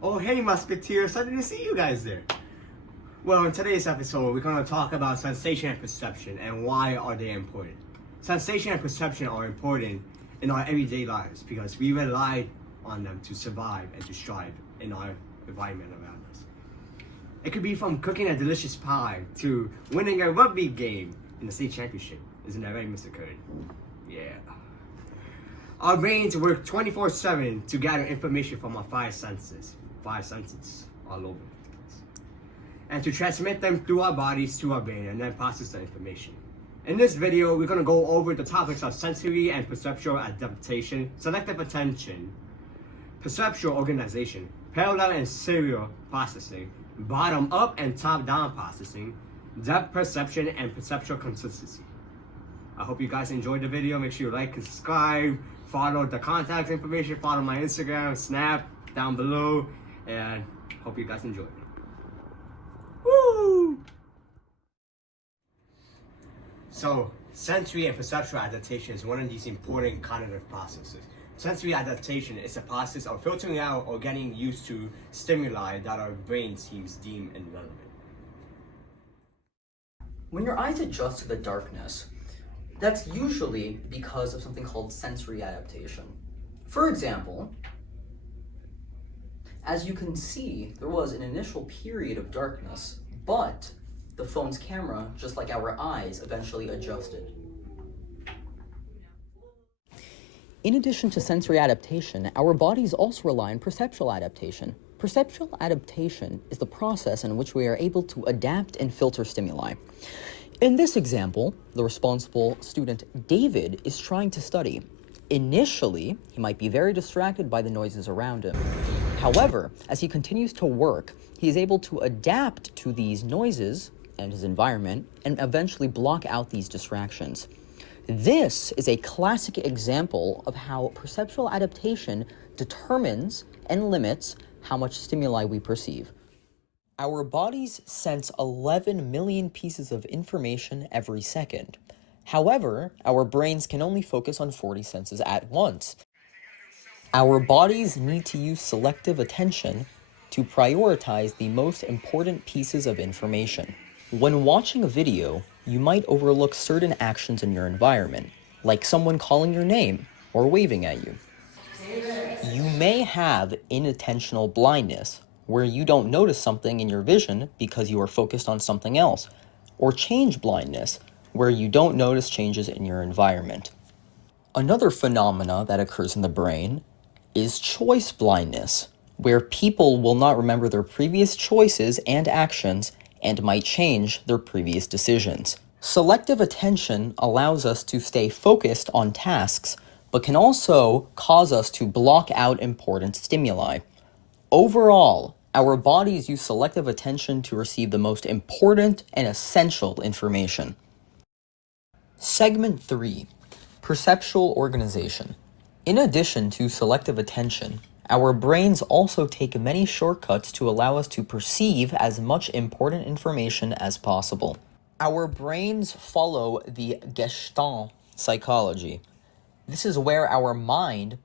Oh, hey, Musketeers, excited to see you guys there. Well, in today's episode, we're going to talk about sensation and perception and why are they important. Sensation and perception are important in our everyday lives because we rely on them to survive and to strive in our environment around us. It could be from cooking a delicious pie to winning a rugby game in the state championship. Isn't that right, Mr. Curran? Yeah. Our brains work 24/7 to gather information from our five senses all over the place, and to transmit them through our bodies to our brain and then process the information. In this video, we're going to go over the topics of sensory and perceptual adaptation, selective attention, perceptual organization, parallel and serial processing, bottom up and top down processing, depth perception, and perceptual consistency. I hope you guys enjoyed the video. Make sure you like and subscribe, follow the contact information, follow my Instagram, Snap down below, and hope you guys enjoy it. Woo! So, sensory and perceptual adaptation is one of these important cognitive processes. Sensory adaptation is a process of filtering out or getting used to stimuli that our brain seems deemed irrelevant. When your eyes adjust to the darkness, that's usually because of something called sensory adaptation. For example, as you can see, there was an initial period of darkness, but the phone's camera, just like our eyes, eventually adjusted. In addition to sensory adaptation, our bodies also rely on perceptual adaptation. Perceptual adaptation is the process in which we are able to adapt and filter stimuli. In this example, the responsible student, David, is trying to study. Initially, he might be very distracted by the noises around him. However, as he continues to work, he is able to adapt to these noises and his environment and eventually block out these distractions. This is a classic example of how perceptual adaptation determines and limits how much stimuli we perceive. Our bodies sense 11 million pieces of information every second. However, our brains can only focus on 40 senses at once. Our bodies need to use selective attention to prioritize the most important pieces of information. When watching a video, you might overlook certain actions in your environment, like someone calling your name or waving at you. You may have inattentional blindness, where you don't notice something in your vision because you are focused on something else, or change blindness, where you don't notice changes in your environment. Another phenomena that occurs in the brain is choice blindness, where people will not remember their previous choices and actions and might change their previous decisions. Selective attention allows us to stay focused on tasks, but can also cause us to block out important stimuli. Overall, our bodies use selective attention to receive the most important and essential information. Segment 3. Perceptual organization. In addition to selective attention, our brains also take many shortcuts to allow us to perceive as much important information as possible. Our brains follow the Gestalt psychology. This is where our mind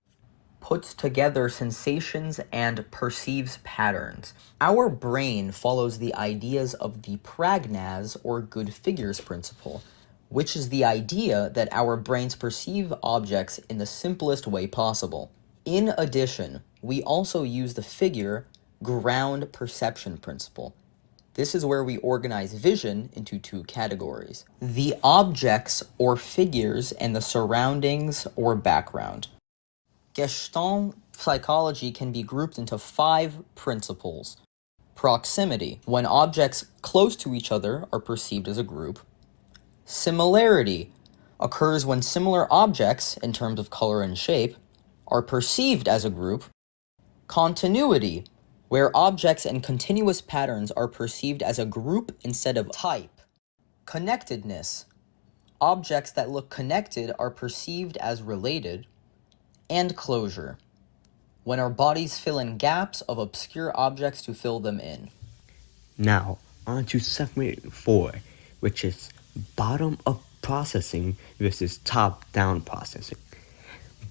puts together sensations and perceives patterns. Our brain follows the ideas of the Pragnas or good figures principle, which is the idea that our brains perceive objects in the simplest way possible. In addition, we also use the figure ground perception principle. This is where we organize vision into two categories: the objects or figures and the surroundings or background. Gestalt psychology can be grouped into 5 principles. Proximity, when objects close to each other are perceived as a group. Similarity occurs when similar objects, in terms of color and shape, are perceived as a group. Continuity, where objects and continuous patterns are perceived as a group instead of type. Connectedness, objects that look connected are perceived as related. And closure, when our bodies fill in gaps of obscure objects to fill them in. Now, on to segment 4, which is bottom-up processing versus top-down processing.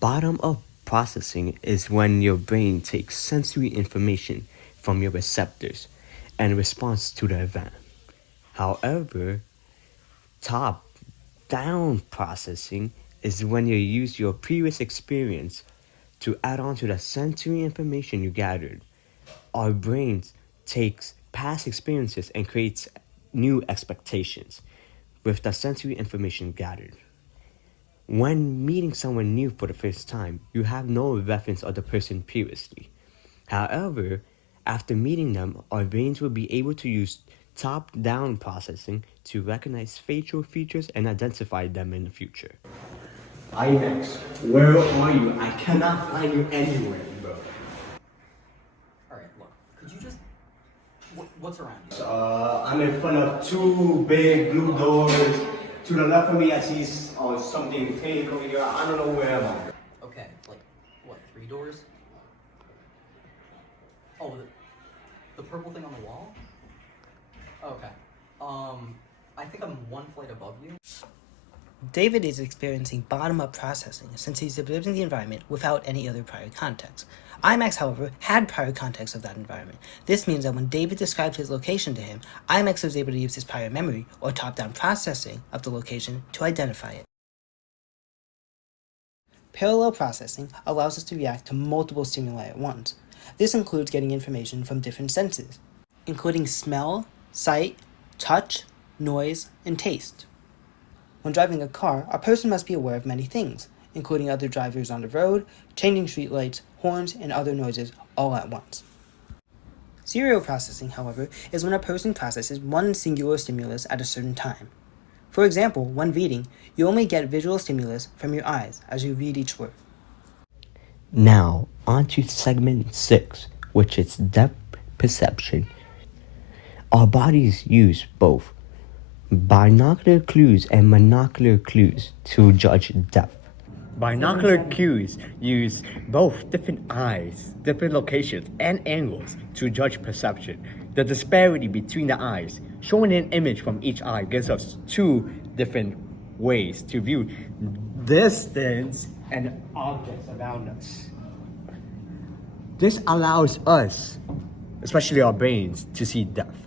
Bottom-up processing is when your brain takes sensory information from your receptors and response to the event. However, top-down processing is when you use your previous experience to add on to the sensory information you gathered. Our brains takes past experiences and creates new expectations with the sensory information gathered. When meeting someone new for the first time, you have no reference of the person previously. However, after meeting them, our brains will be able to use top-down processing to recognize facial features and identify them in the future. Imax, where are you? I cannot find you anywhere, bro. Alright, look, could you just... What's around you? I'm in front of two big blue doors. To the left of me, I see something pink over here. I don't know where am I. Okay, like, what, 3 doors? Oh, the purple thing on the wall? Okay. I think I'm 1 flight above you. David is experiencing bottom-up processing since he's observing the environment without any other prior context. Imax, however, had prior context of that environment. This means that when David described his location to him, Imax was able to use his prior memory, or top-down processing, of the location to identify it. Parallel processing allows us to react to multiple stimuli at once. This includes getting information from different senses, including smell, sight, touch, noise, and taste. When driving a car, a person must be aware of many things, including other drivers on the road, changing streetlights, horns, and other noises all at once. Serial processing, however, is when a person processes one singular stimulus at a certain time. For example, when reading, you only get visual stimulus from your eyes as you read each word. Now, on to segment 6, which is depth perception. Our bodies use both binocular clues and monocular clues to judge depth. Binocular cues use both different eyes, different locations, and angles to judge perception. The disparity between the eyes, showing an image from each eye, gives us 2 different ways to view distance and objects around us. This allows us, especially our brains, to see depth.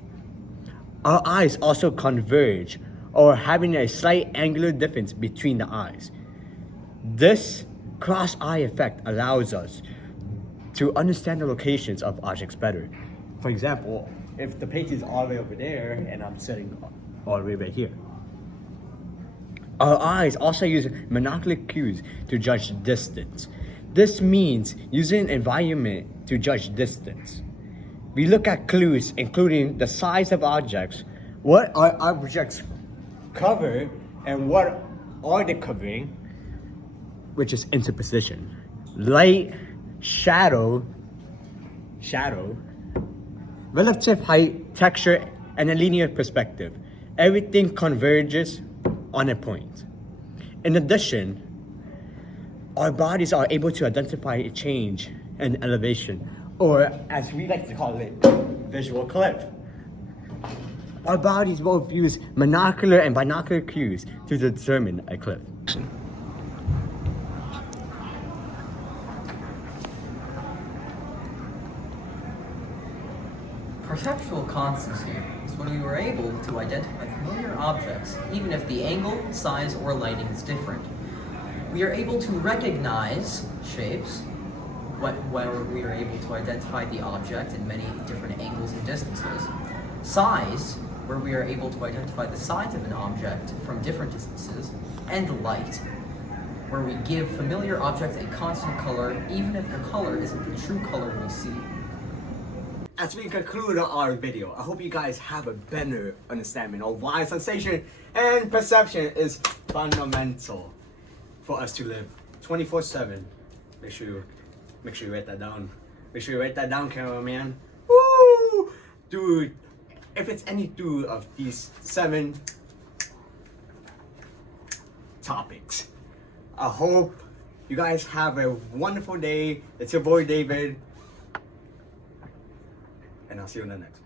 Our eyes also converge, or having a slight angular difference between the eyes. This cross-eye effect allows us to understand the locations of objects better. For example, if the plate is all the way over there and I'm sitting all the way right here. Our eyes also use monocular cues to judge distance. This means using environment to judge distance. We look at clues including the size of objects, what are objects cover, and what are they covering, which is interposition. Light, shadow, relative height, texture, and a linear perspective. Everything converges on a point. In addition, our bodies are able to identify a change in elevation, or as we like to call it, visual clip. Our bodies both use monocular and binocular cues to determine a clip. Perceptual constancy is when we were able to identify familiar objects, even if the angle, size, or lighting is different. We are able to recognize shapes, where we are able to identify the object in many different angles and distances. Size, where we are able to identify the size of an object from different distances. And light, where we give familiar objects a constant color, even if the color isn't the true color we see. As we conclude our video, I hope you guys have a better understanding of why sensation and perception is fundamental for us to live 24/7. Make sure you write that down. Make sure you write that down, cameraman. Woo! Dude, if it's any 2 of these 7 topics, I hope you guys have a wonderful day. It's your boy David, and I'll see you in the next one.